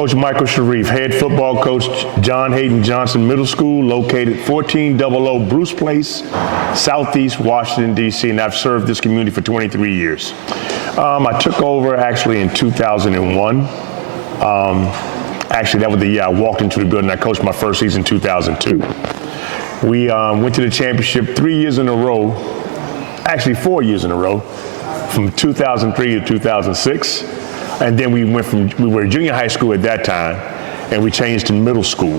Coach Michael Sharie, head football coach, John Hayden Johnson Middle School, located 1400 Bruce Place, Southeast Washington, D.C., and I've served this community for 23 years. I took over actually in 2001. Actually, that was the year I walked into the building. I coached my first season in 2002. We went to the championship 3 years in a row, actually 4 years in a row, from 2003 to 2006. And then we were junior high school at that time, and we changed to middle school.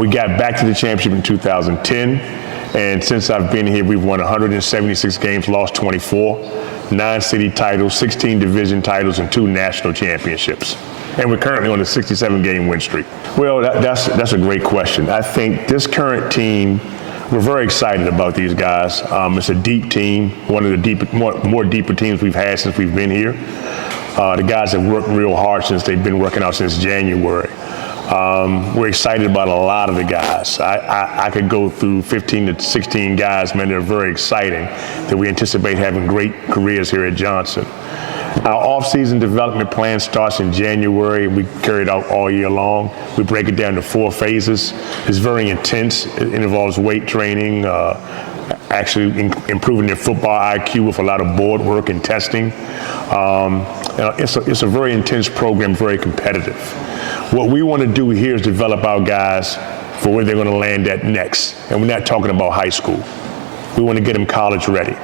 We got back to the championship in 2010, and since I've been here, we've won 176 games, lost 24, 9 city titles, 16 division titles, and 2 national championships. And we're currently on a 67-game win streak. Well, that's a great question. I think this current team, we're very excited about these guys. It's a deep team, one of the more deeper teams we've had since we've been here. The guys have worked real hard since they've been working out since January. We're excited about a lot of the guys. I could go through 15 to 16 guys, man, they're very exciting, that we anticipate having great careers here at Johnson. Our off-season development plan starts in January. We carry it out all year long. We break it down to 4 phases. It's very intense. It involves weight training, actually improving their football IQ with a lot of board work and testing. It's a very intense program, very competitive. What we want to do here is develop our guys for where they're going to land at next. And we're not talking about high school. We want to get them college ready.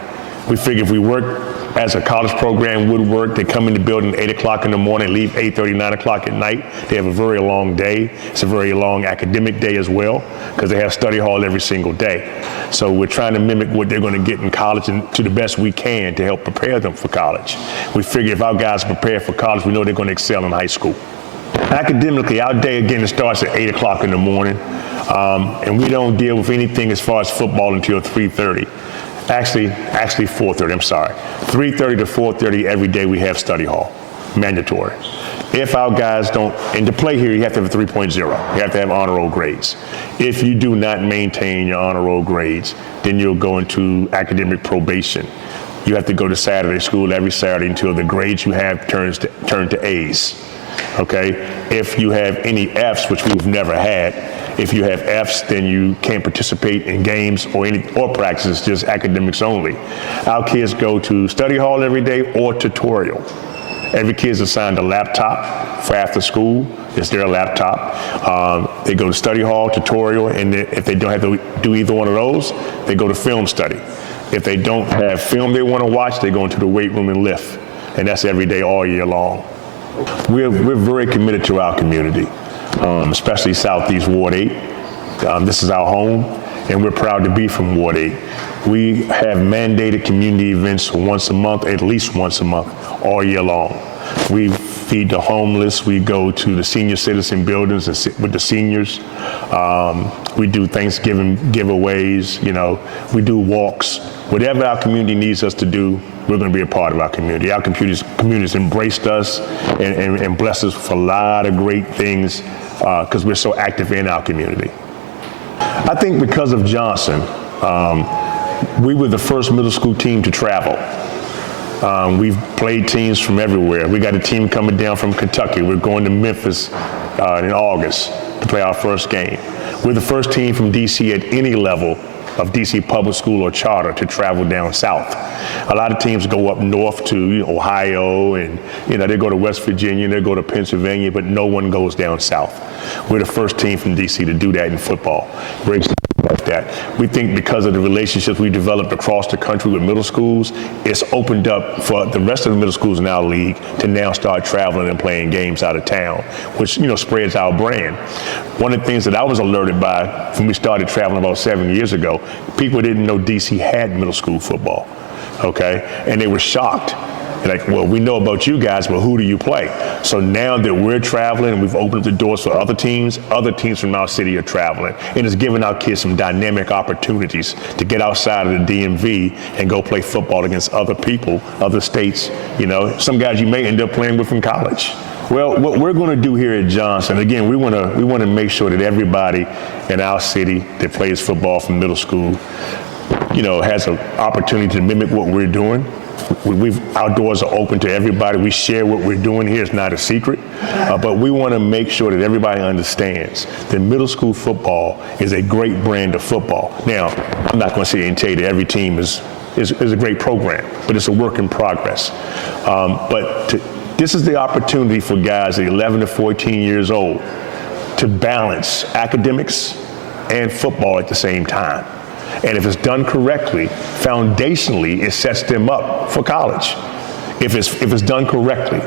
We figure if we work as a college program would work, they come in the building at 8 o'clock in the morning, leave 8:30, 9 o'clock at night. They have a very long day. It's a very long academic day as well, because they have study hall every single day. So we're trying to mimic what they're going to get in college and to the best we can to help prepare them for college. We figure if our guys are prepared for college, we know they're going to excel in high school. Academically, our day again starts at 8 o'clock in the morning, and we don't deal with anything as far as football until 3:30. Actually 4:30, I'm sorry. 3:30 to 4:30 every day we have study hall, mandatory. If our guys don't, and to play here you have to have a 3.0, you have to have honor roll grades. If you do not maintain your honor roll grades, then you'll go into academic probation. You have to go to Saturday school every Saturday until the grades you have turn to A's, okay? If you have any F's, which we've never had, if you have F's, then you can't participate in games or practices, just academics only. Our kids go to study hall every day or tutorial. Every kid's assigned a laptop for after school. It's their laptop. They go to study hall, tutorial, and if they don't have to do either one of those, they go to film study. If they don't have film they want to watch, they go into the weight room and lift. And that's every day all year long. We're very committed to our community. Especially Southeast Ward 8. This is our home, and we're proud to be from Ward 8. We have mandated community events once a month, at least once a month, all year long. We feed the homeless. We go to the senior citizen buildings and sit with the seniors. We do Thanksgiving giveaways, you know. We do walks. Whatever our community needs us to do, we're going to be a part of our community. Our community's embraced us and blessed us with a lot of great things because we're so active in our community. I think because of Johnson, we were the first middle school team to travel. We've played teams from everywhere. We got a team coming down from Kentucky. We're going to Memphis in August to play our first game. We're the first team from DC at any level of DC public school or charter to travel down south. A lot of teams go up north to Ohio, and they go to West Virginia, and they go to Pennsylvania, but no one goes down south. We're the first team from DC to do that in football. We're excited about that. We think because of the relationships we developed across the country with middle schools, it's opened up for the rest of the middle schools in our league to now start traveling and playing games out of town, which spreads our brand. One of the things that I was alerted by when we started traveling about 7 years ago, people didn't know DC had middle school football, okay? And they were shocked. They're like, well, we know about you guys, but who do you play? So now that we're traveling and we've opened up the doors for other teams from our city are traveling. And it's giving our kids some dynamic opportunities to get outside of the DMV and go play football against other people, other states, some guys you may end up playing with in college. Well, what we're going to do here at Johnson, again, we want to make sure that everybody in our city that plays football from middle school, has an opportunity to mimic what we're doing. Our doors are open to everybody. We share what we're doing here. It's not a secret. But we want to make sure that everybody understands that middle school football is a great brand of football. Now, I'm not going to sit and tell you that every team is a great program, but it's a work in progress. This is the opportunity for guys at 11 to 14 years old to balance academics and football at the same time. And if it's done correctly, foundationally, it sets them up for college. If it's done correctly.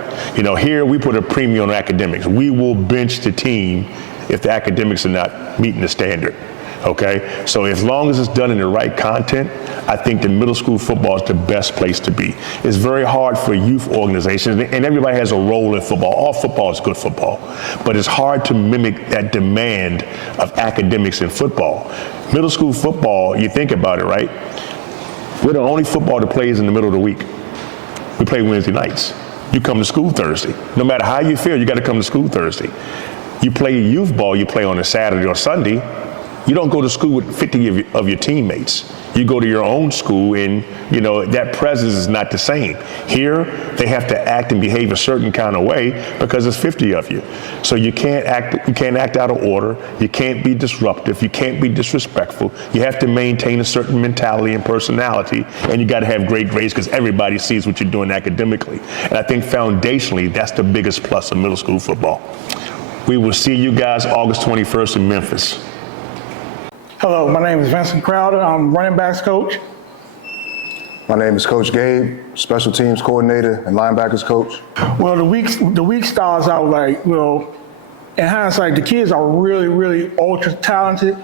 Here we put a premium on academics. We will bench the team if the academics are not meeting the standard. Okay? So as long as it's done in the right content, I think the middle school football is the best place to be. It's very hard for youth organizations, and everybody has a role in football. All football is good football, but it's hard to mimic that demand of academics in football. Middle school football, you think about it, right? We're the only football that plays in the middle of the week. We play Wednesday nights. You come to school Thursday. No matter how you feel, you got to come to school Thursday. You play youth ball, you play on a Saturday or Sunday. You don't go to school with 50 of your teammates. You go to your own school, and that presence is not the same. Here, they have to act and behave a certain kind of way because there's 50 of you. So you can't act out of order. You can't be disruptive. You can't be disrespectful. You have to maintain a certain mentality and personality, and you got to have great grades because everybody sees what you're doing academically. And I think foundationally, that's the biggest plus of middle school football. We will see you guys August 21st in Memphis. Hello, my name is Vincent Crowder. I'm running backs coach. My name is Coach Gabe, special teams coordinator and linebackers coach. Well, the week starts out like, in hindsight, the kids are really, really ultra talented.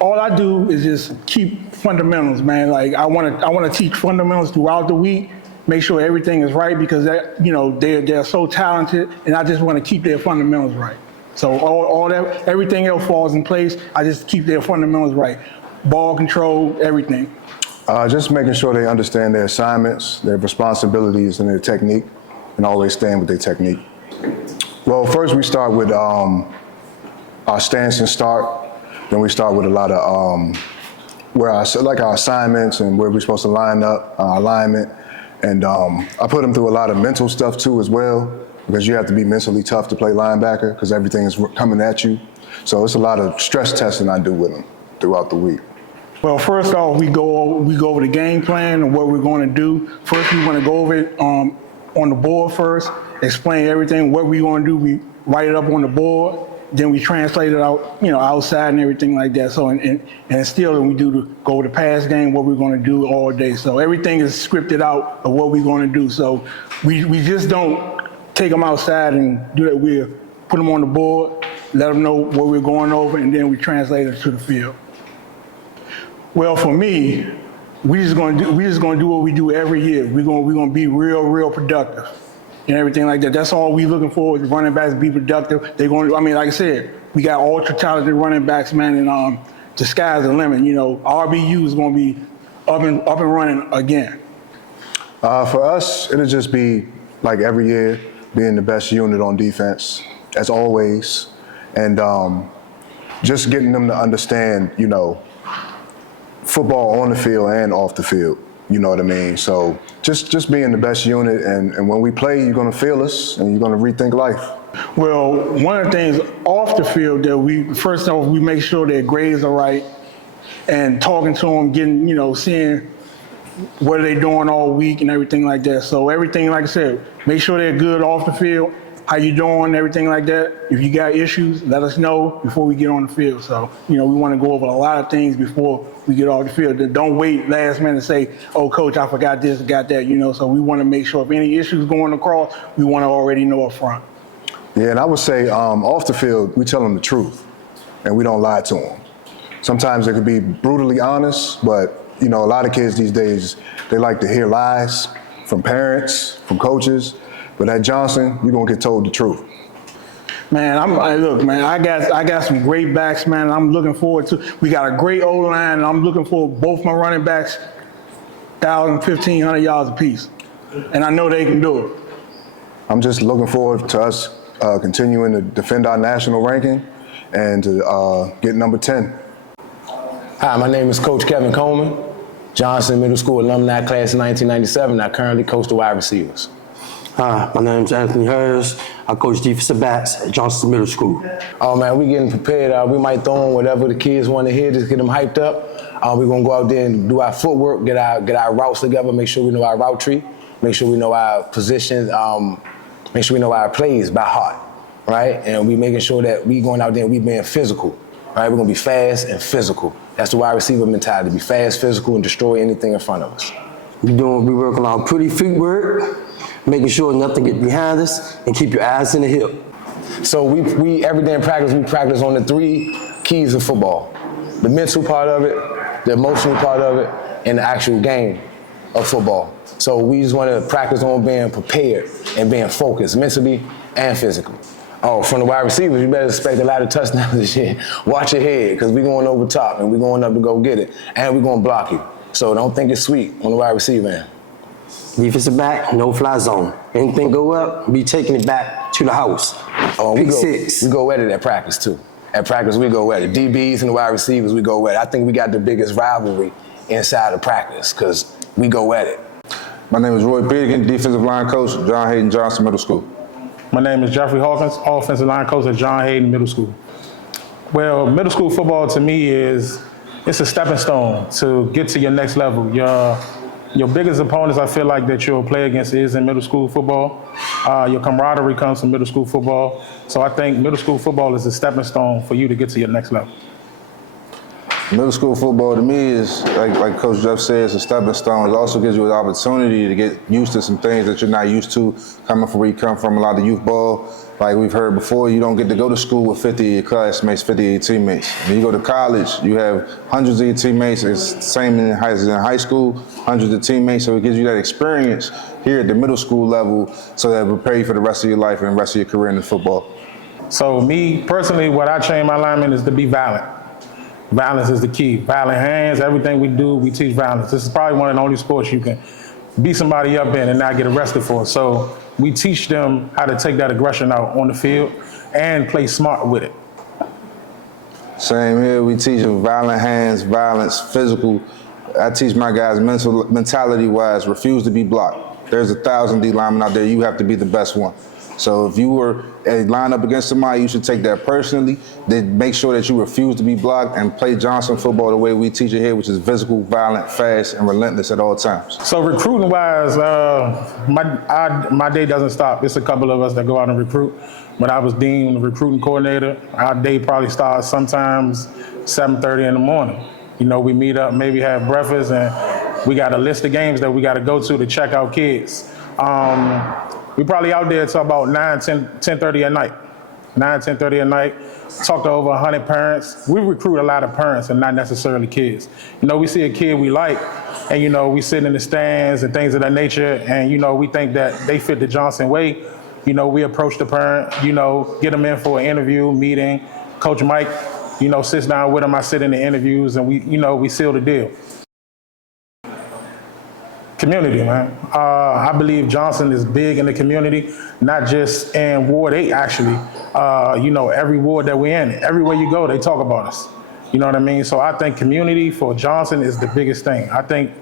All I do is just keep fundamentals, man. Like I want to teach fundamentals throughout the week, make sure everything is right because they're so talented, and I just want to keep their fundamentals right. So all that, everything else falls in place. I just keep their fundamentals right. Ball control, everything. Just making sure they understand their assignments, their responsibilities, and their technique, and always stand with their technique. Well, first we start with our stance and start. Then we start with a lot of our assignments and where we're supposed to line up, our alignment. And I put them through a lot of mental stuff too as well, because you have to be mentally tough to play linebacker because everything is coming at you. So it's a lot of stress testing I do with them throughout the week. Well, first off, we go over the game plan and what we're going to do. First, we want to go over it on the board first, explain everything, what we're going to do. We write it up on the board, then we translate it out, outside and everything like that. So, and still, we go over the pass game, what we're going to do all day. So everything is scripted out of what we're going to do. So we just don't take them outside and do that. We put them on the board, let them know what we're going over, and then we translate it to the field. Well, for me, we just gonna do what we do every year. We're gonna be real productive and everything like that. That's all we looking for is running backs be productive. Like I said, we got ultra talented running backs, man, and the sky's the limit. RBU is gonna be up and running again. For us, it'll just be like every year, being the best unit on defense, as always, and just getting them to understand, football on the field and off the field. You know what I mean? So just being the best unit, and when we play, you're going to feel us, and you're going to rethink life. Well, one of the things off the field that first off, we make sure their grades are right, and talking to them, getting, seeing what are they doing all week and everything like that. So everything, like I said, make sure they're good off the field, how you doing, everything like that. If you got issues, let us know before we get on the field. So, we want to go over a lot of things before we get off the field. Don't wait last minute and say, oh, coach, I forgot this, got that, So we want to make sure if any issues going across, we want to already know up front. Yeah, and I would say off the field, we tell them the truth, and we don't lie to them. Sometimes it could be brutally honest, but, a lot of kids these days, they like to hear lies from parents, from coaches. But at Johnson, you're gonna get told the truth. Man, look, man, I got some great backs, man. I'm looking forward to. We got a great O-line, and I'm looking for both my running backs, 1,000, 1,500 yards apiece, and I know they can do it. I'm just looking forward to us continuing to defend our national ranking and to get number 10. Hi, my name is Coach Kevin Coleman. Johnson Middle School alumni class of 1997. I currently coach the wide receivers. Hi, my name's Anthony Harris. I coach defensive backs at Johnson Middle School. Oh man, we getting prepared. We might throw on whatever the kids want to hear, just get them hyped up. We're gonna go out there and do our footwork, get our routes together, make sure we know our route tree, make sure we know our positions, make sure we know our plays by heart, right? And we making sure that we going out there and we being physical, right? We're gonna be fast and physical. That's the wide receiver mentality, be fast, physical, and destroy anything in front of us. We working on pretty feet work, making sure nothing get behind us, and keep your eyes in the hip. So we every day in practice, we practice on the 3 keys of football. The mental part of it, the emotional part of it, and the actual game of football. So we just want to practice on being prepared and being focused mentally and physically. Oh, from the wide receivers, you better expect a lot of touchdowns this year. Watch your head, because we're going over top and we're going up to go get it, and we're going to block you. So don't think it's sweet on the wide receiver end. Defensive back, no fly zone. Anything go up, be taking it back to the house. Oh, Pick 6. We go at it at practice too. At practice, we go at it. DBs and the wide receivers, we go at it. I think we got the biggest rivalry inside of practice because we go at it. My name is Roy Biggin, defensive line coach, John Hayden Johnson Middle School. My name is Jeffrey Hawkins, offensive line coach at John Hayden Middle School. Well, middle school football to me it's a stepping stone to get to your next level. Your biggest opponents I feel like that you'll play against is in middle school football. Your camaraderie comes from middle school football. So I think middle school football is a stepping stone for you to get to your next level. Middle school football to me is, like Coach Jeff said, it's a stepping stone. It also gives you an opportunity to get used to some things that you're not used to coming from where you come from. A lot of youth ball, like we've heard before, you don't get to go to school with 50 of your classmates, 50 of your teammates. When you go to college, you have hundreds of your teammates. It's the same as in high school, hundreds of teammates. So it gives you that experience here at the middle school level so that it will prepare you for the rest of your life and the rest of your career in the football. So me personally, what I train my linemen is to be violent. Violence is the key. Violent hands, everything we do, we teach violence. This is probably one of the only sports you can beat somebody up in and not get arrested for. So we teach them how to take that aggression out on the field and play smart with it. Same here, we teach them violent hands, violence, physical. I teach my guys mentality-wise, refuse to be blocked. There's 1,000 D linemen out there, you have to be the best one. So if you were line up against somebody, you should take that personally. Then make sure that you refuse to be blocked and play Johnson football the way we teach it here, which is physical, violent, fast, and relentless at all times. So recruiting-wise, my day doesn't stop. It's a couple of us that go out and recruit. When I was deemed the recruiting coordinator, our day probably starts sometimes 7:30 in the morning. You know, we meet up, maybe have breakfast, and we got a list of games that we got to go to check out kids. We probably out there till about 10:30 at night. 10:30 at night, talk to over 100 parents. We recruit a lot of parents and not necessarily kids. You know, we see a kid we like, and you know, we sit in the stands and things of that nature, and you know, we think that they fit the Johnson way. You know, we approach the parent, you know, get them in for an interview, meeting. Coach Mike, you know, sits down with them. I sit in the interviews, and we seal the deal. Community, man. I believe Johnson is big in the community, not just in Ward 8, actually. You know, every ward that we're in, everywhere you go, they talk about us. You know what I mean? So I think community for Johnson is the biggest thing. I think,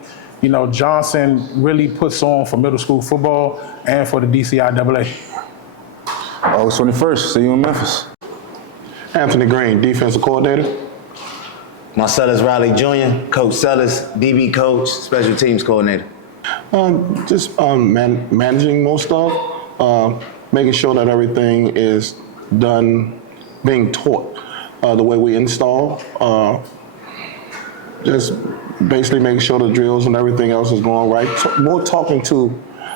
you know, Johnson really puts on for middle school football and for the DCIAA. August 21st, see you in Memphis. Anthony Green, defensive coordinator. Marcellus Riley Jr., Coach Sellers, DB coach, special teams coordinator. Just managing most stuff, making sure that everything is done, being taught the way we install. Just basically making sure the drills and everything else is going right. More talking to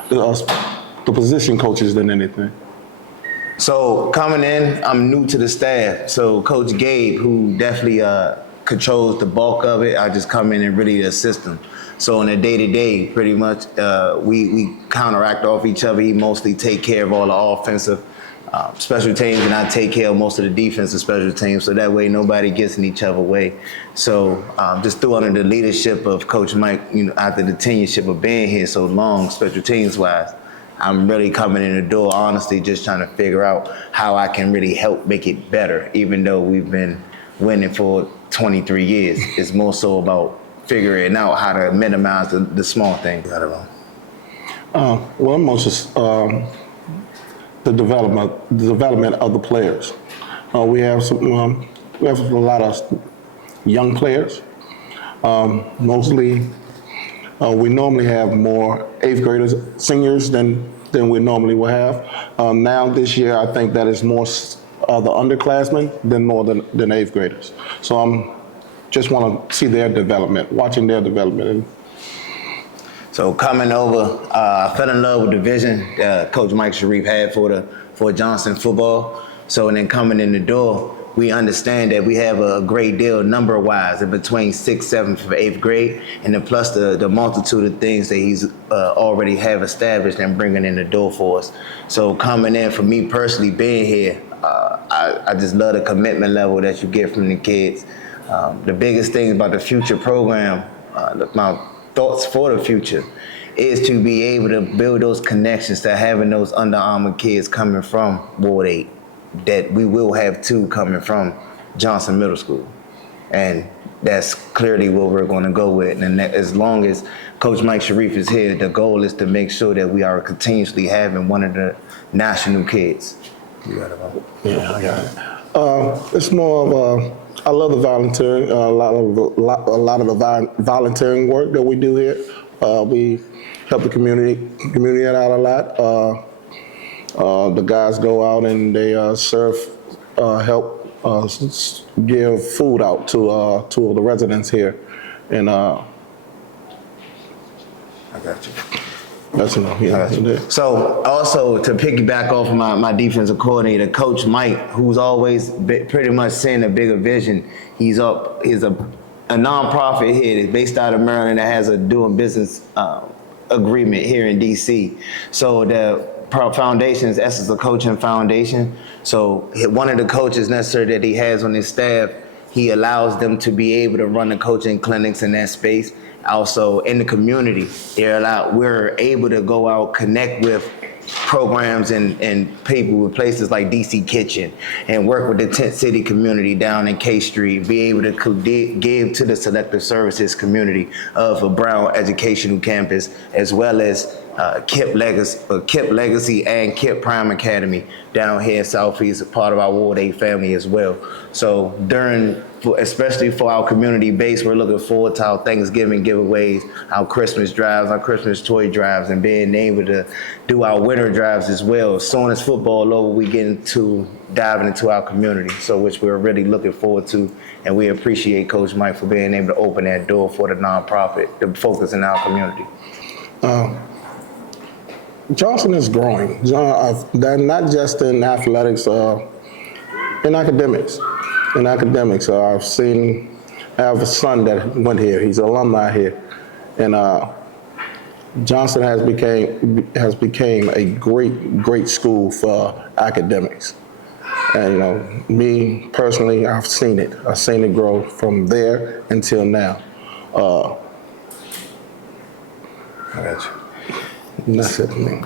the position coaches than anything. So coming in, I'm new to the staff. So Coach Gabe, who definitely controls the bulk of it, I just come in and really assist him. So on a day-to-day, pretty much, we counteract off each other. He mostly take care of all the offensive special teams, and I take care of most of the defensive special teams, so that way nobody gets in each other's way. So just through under the leadership of Coach Mike, you know, after the tenureship of being here so long, special teams-wise, I'm really coming in the door, honestly, just trying to figure out how I can really help make it better, even though we've been winning for 23 years. It's more so about figuring out how to minimize the small things. I don't know. Well, most is the development of the players. We have a lot of young players. Mostly, we normally have more 8th graders, seniors than we normally will have. Now this year, I think that is more the underclassmen than 8th graders. So just want to see their development, watching their development. So coming over, I fell in love with the vision Coach Mike Sharie had for Johnson football. So and then coming in the door, we understand that we have a great deal number-wise in between 6th, 7th, and 8th grade, and then plus the multitude of things that he's already have established and bringing in the door for us. So coming in, for me personally, being here, I just love the commitment level that you get from the kids. The biggest thing about the future program, my thoughts for the future, is to be able to build those connections to having those Under Armour kids coming from Ward 8. That we will have 2 coming from Johnson Middle School. And that's clearly what we're going to go with. And as long as Coach Mike Sharie is here, the goal is to make sure that we are continuously having one of the national kids. You got it, Bob? Yeah, I got it. It's more of I love the volunteering, a lot of the volunteering work that we do here. We help the community out a lot. The guys go out and they serve, help give food out to the residents here, and I got you. that's enough. Yeah. So also to piggyback off my defensive coordinator, Coach Mike, who's always pretty much seeing a bigger vision. He's a nonprofit here that's based out of Maryland that has a doing business agreement here in DC. So the foundation is Essence of Coaching Foundation. So one of the coaches necessary that he has on his staff, he allows them to be able to run the coaching clinics in that space. Also in the community, we're able to go out, connect with programs and people with places like DC Kitchen and work with the Tent City community down in K Street, be able to give to the selective services community of a Brown Educational Campus, as well as KIP Legacy and KIP Prime Academy down here in Southeast, a part of our Ward 8 family as well. So especially for our community base, we're looking forward to our Thanksgiving giveaways, our Christmas drives, our Christmas toy drives, and being able to do our winter drives as well. As soon as football over, we get into diving into our community, so which we're really looking forward to, and we appreciate Coach Mike for being able to open that door for the nonprofit to focus in our community. Johnson is growing, not just in athletics, in academics. I have a son that went here. He's an alumni here, and Johnson has became a great school for academics. And me personally, I've seen it. I've seen it grow from there until now. I got you. And that's it for me.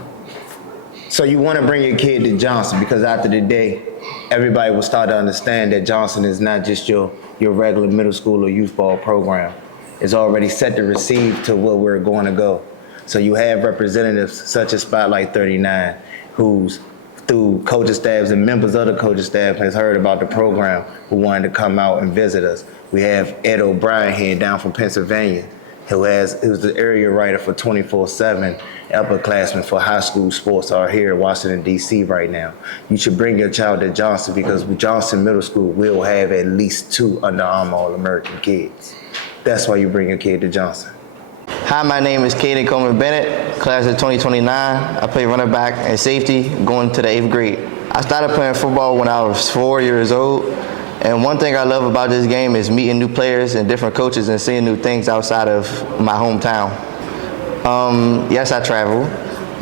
So you want to bring your kid to Johnson because after the day, everybody will start to understand that Johnson is not just your regular middle school or youth ball program. It's already set to receive to where we're going to go. So you have representatives such as Spotlight 39, who's through coaching staffs and members of the coaching staff has heard about the program, who wanted to come out and visit us. We have Ed O'Brien here down from Pennsylvania, who's the area writer for 24/7, upperclassmen for high school sports are here in Washington, D.C. right now. You should bring your child to Johnson because Johnson Middle School will have at least 2 Under Armour All-American kids. That's why you bring your kid to Johnson. Hi, my name is Hayden Coleman Bennett, class of 2029. I play running back and safety going to the 8th grade. I started playing football when I was 4 years old. And one thing I love about this game is meeting new players and different coaches and seeing new things outside of my hometown. Yes, I travel.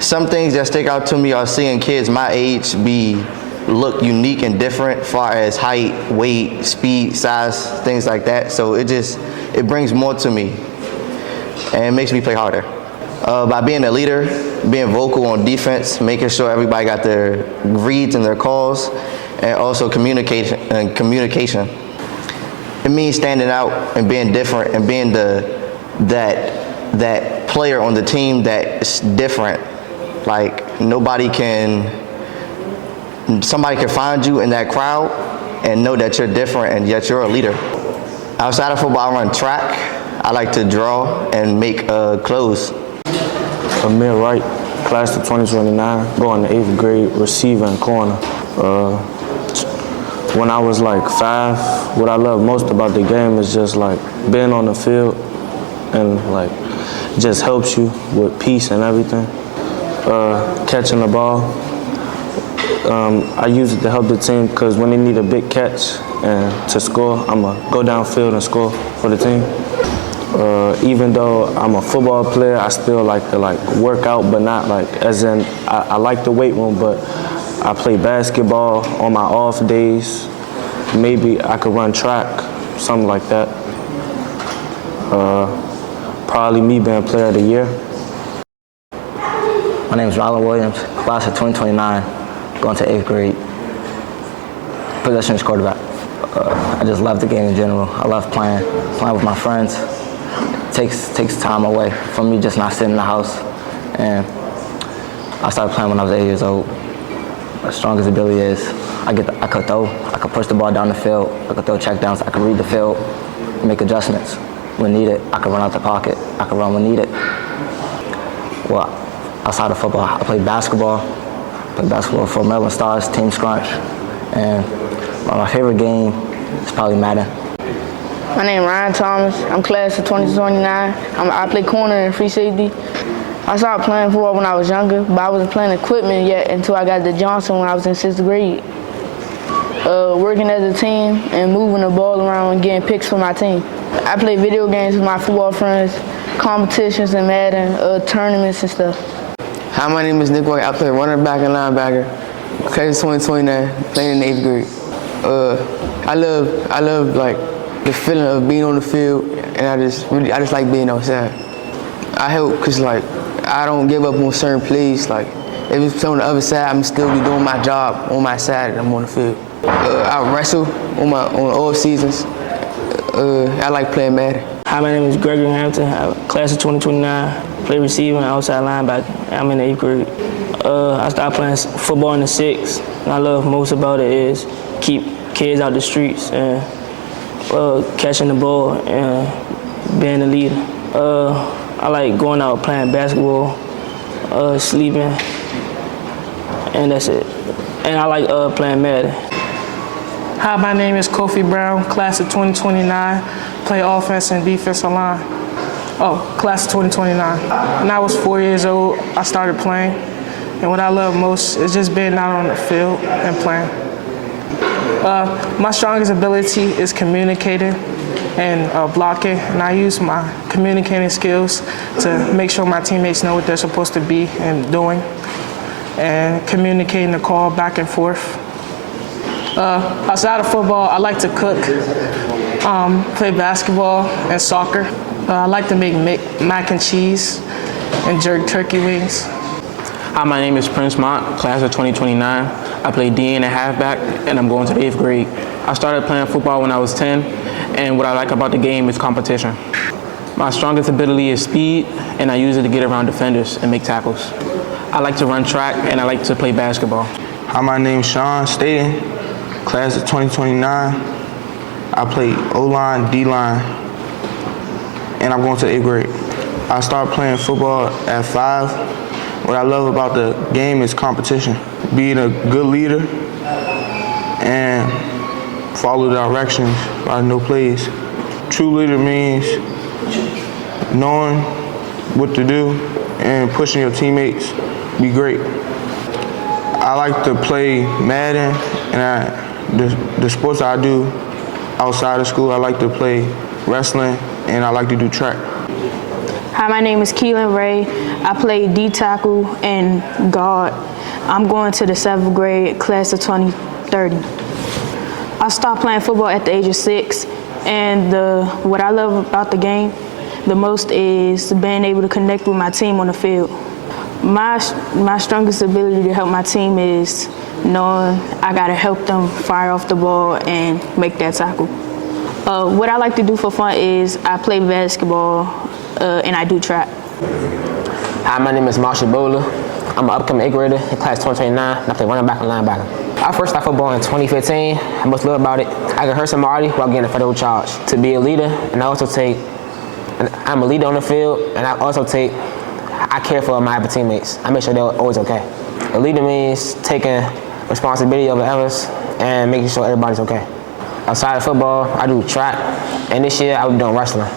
Some things that stick out to me are seeing kids my age look unique and different as far as height, weight, speed, size, things like that. So it brings more to me and it makes me play harder. By being a leader, being vocal on defense, making sure everybody got their reads and their calls, and also communication. It means standing out and being different and being the that player on the team that's different. Like somebody can find you in that crowd and know that you're different and yet you're a leader. Outside of football, I run track. I like to draw and make clothes. Amir Wright, class of 2029, going to 8th grade, receiver and corner. When I was like 5, what I love most about the game is just like being on the field and like just helps you with peace and everything. Catching the ball. I use it to help the team because when they need a big catch and to score, I'm going to go downfield and score for the team. Even though I'm a football player, I still like to work out, but not like as in I like the weight room, but I play basketball on my off days. Maybe I could run track, something like that. Probably me being player of the year. My name is Rylan Williams, class of 2029, going to 8th grade. Position is quarterback. I just love the game in general. I love playing with my friends. Takes time away from me just not sitting in the house. And I started playing when I was 8 years old. My strongest ability is I could throw, I could push the ball down the field, I could throw check downs, I could read the field, make adjustments when needed. I could run out the pocket, I could run when needed. Well, outside of football, I played basketball. For Maryland Stars, Team Scrunch. And my favorite game is probably Madden. My name is Ryan Thomas. I'm class of 2029. I play corner and free safety. I started playing football when I was younger, but I wasn't playing equipment yet until I got to Johnson when I was in 6th grade. Working as a team and moving the ball around and getting picks for my team. I play video games with my football friends, competitions in Madden, tournaments and stuff. Hi, my name is Nick White. I play running back and linebacker. Class of 2029, playing in 8th grade. I love like the feeling of being on the field, and I just like being outside. I help because like I don't give up on certain plays. Like if it's on the other side, I'm still be doing my job on my side and I'm on the field. I wrestle on off seasons. I like playing Madden. Hi, my name is Gregory Hampton. I'm class of 2029. Play receiver and outside linebacker. I'm in the 8th grade. I started playing football in the 6th. And I love most about it is keep kids out the streets and catching the ball and being a leader. I like going out playing basketball, sleeping, and that's it. And I like playing Madden. Hi, my name is Kofi Brown, class of 2029, play offense and defensive line. Oh, class of 2029. When I was 4 years old, I started playing, and what I love most is just being out on the field and playing. My strongest ability is communicating and blocking, and I use my communicating skills to make sure my teammates know what they're supposed to be and doing, and communicating the call back and forth. Outside of football, I like to cook, play basketball and soccer. I like to make mac and cheese and jerk turkey wings. Hi, my name is Prince Mont, class of 2029. I play DN and halfback, and I'm going to the 8th grade. I started playing football when I was 10, and what I like about the game is competition. My strongest ability is speed, and I use it to get around defenders and make tackles. I like to run track, and I like to play basketball. Hi, my name is Sean Staten, class of 2029. I play O-line, D-line, and I'm going to 8th grade. I started playing football at 5. What I love about the game is competition. Being a good leader and follow directions by no plays. True leader means knowing what to do and pushing your teammates be great. I like to play Madden, and the sports I do outside of school, I like to play wrestling and I like to do track. Hi, my name is Keelan Ray. I play D tackle and guard. I'm going to the 7th grade, class of 2030. I stopped playing football at the age of 6, and what I love about the game the most is being able to connect with my team on the field. My strongest ability to help my team is knowing I gotta help them fire off the ball and make that tackle. What I like to do for fun is I play basketball. and I do track. Hi, my name is Marshall Bowler. I'm an upcoming 8th grader in class 2029, and I play running back and linebacker. I first started football in 2015. I most love about it, I got hurt somebody while getting a federal charge. To be a leader, and I'm a leader on the field, and I care for my other teammates. I make sure they're always okay. A leader means taking responsibility over others and making sure everybody's okay. Outside of football, I do track, and this year I'll be doing wrestling.